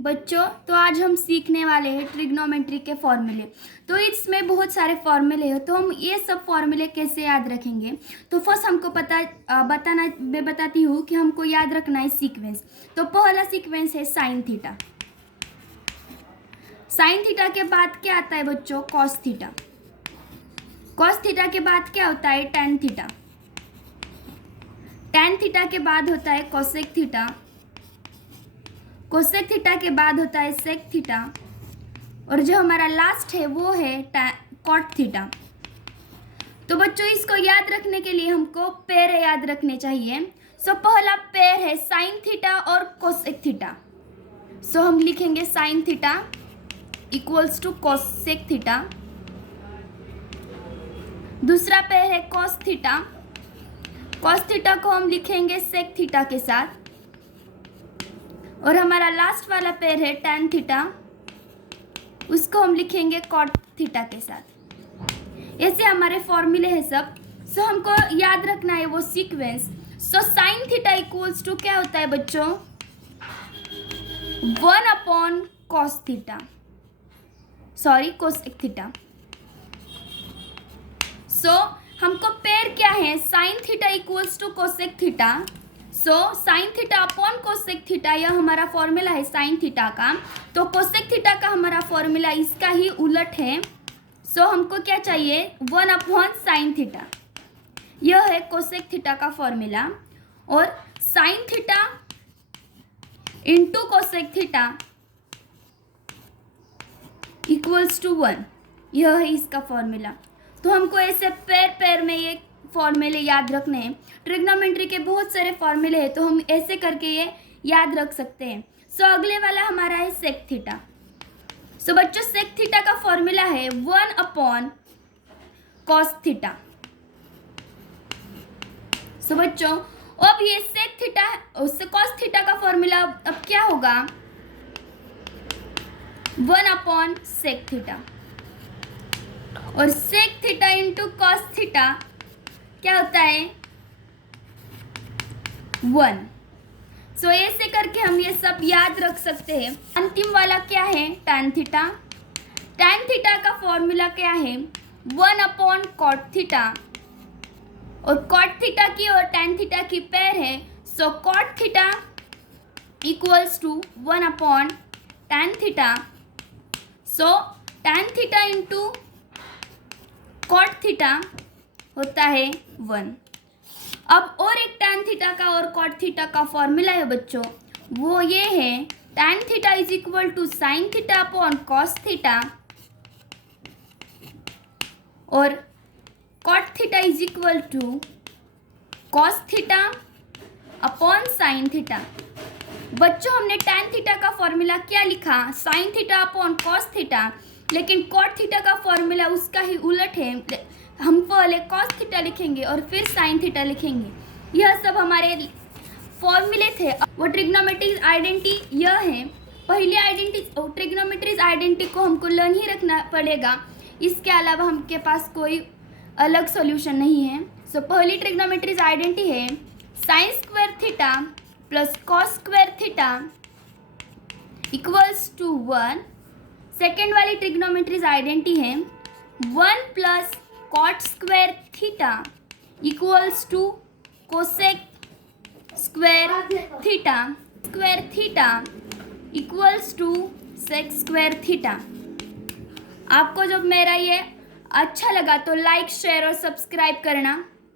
बच्चों, तो आज हम सीखने वाले हैं ट्रिग्नोमेट्री के फॉर्मूले। तो इसमें बहुत सारे फॉर्मूले हैं, तो हम ये सब फॉर्मूले कैसे याद रखेंगे। तो फर्स्ट हमको मैं बताती हूँ कि हमको याद रखना है सीक्वेंस। तो पहला सीक्वेंस है साइन थीटा। साइन थीटा के बाद क्या आता है बच्चों? Cos theta. कॉस थीटा के बाद क्या होता है? Tan theta. टैन थीटा के बाद होता है कोसेक थीटा। कोसेक थीटा के बाद होता है सेक थीटा। और जो हमारा लास्ट है वो है कॉट थीटा। तो बच्चों, इसको याद रखने के लिए हमको पेयर याद रखने चाहिए। सो पहला पेयर है साइन थीटा और कोसेक थीटा। सो हम लिखेंगे sine theta equals to cosec theta. दूसरा पेयर है कॉस थीटा। कॉस थीटा को हम लिखेंगे सेक थीटा के साथ। और हमारा लास्ट वाला पेयर है टैन थीटा, उसको हम लिखेंगे कॉट थीटा के साथ। ऐसे हमारे फॉर्मूले हैं सब। सो हमको याद रखना है वो sequence. So sine theta equals to क्या होता है बच्चों? 1 cos theta, sorry cosec theta. So हमको पेयर क्या है? Sine theta equals to cosec theta. So sine theta upon cosec theta, यह हमारा फॉर्मूला है साइन थीटा का। तो कोसेक थीटा का हमारा फॉर्मूला इसका ही उलट है। सो हमको क्या चाहिए? 1 साइन थीटा, यह है कोसेक थीटा का फॉर्मूला। और sine theta into cosec theta equals to 1, यह है इसका फॉर्मूला। तो हमको ऐसे पेयर में ये फॉर्मूले याद रखने हैं। ट्रिग्नोमेट्री के बहुत सारे फॉर्मूले हैं, तो हम ऐसे करके ये याद रख सकते हैं। सो अगले वाला हमारा है सेक थीटा। सो बच्चों, सेक थीटा का फॉर्मूला है 1 कॉस थीटा। सो बच्चों, अब ये सेक थीटा उससे कॉस थीटा का फॉर्मूला अब क्या होगा? 1 सेक थीटा। और sec theta into cos theta क्या होता है? 1। सो ऐसे करके हम ये सब याद रख सकते हैं। अंतिम वाला क्या है? Tan theta. टैन थीटा का फॉर्मूला क्या है? 1 कॉट थीटा। और कॉट थीटा की और टैन थीटा की पेयर है। So cot theta equals to 1 tan theta. So tan theta into cot theta होता है 1। अब और एक टैन थीटा का और कॉट थीटा का फॉर्मूला है बच्चों, वो ये है tan theta is equal to sine theta upon cos theta. और cot theta is equal to cos theta upon sine theta. बच्चों, हमने टैन थीटा का फॉर्मूला क्या लिखा? Sine theta upon cos theta. लेकिन कॉट थीटा का फॉर्मूला उसका ही उलट है। हम पहले कॉस थीटा लिखेंगे और फिर साइन थीटा लिखेंगे। यह सब हमारे फॉर्मूले थे। वो ट्रिग्नोमेट्री आइडेंटिटी यह है। पहली आइडेंटिटी ट्रिग्नोमेट्री आइडेंटिटी को हमको लर्न ही रखना पड़ेगा। इसके अलावा हमके पास कोई अलग सॉल्यूशन नहीं है। सो पहली ट्रिग्नोमेट्री आइडेंटिटी है sine square theta plus cos square theta equals to 1। Second वाली ट्रिग्नोमेट्री आइडेंटिटी है 1 plus cot square theta equals to cosec square theta. Square theta equals to sec square theta. आपको जब मेरा ये अच्छा लगा तो लाइक, शेयर और सब्सक्राइब करना।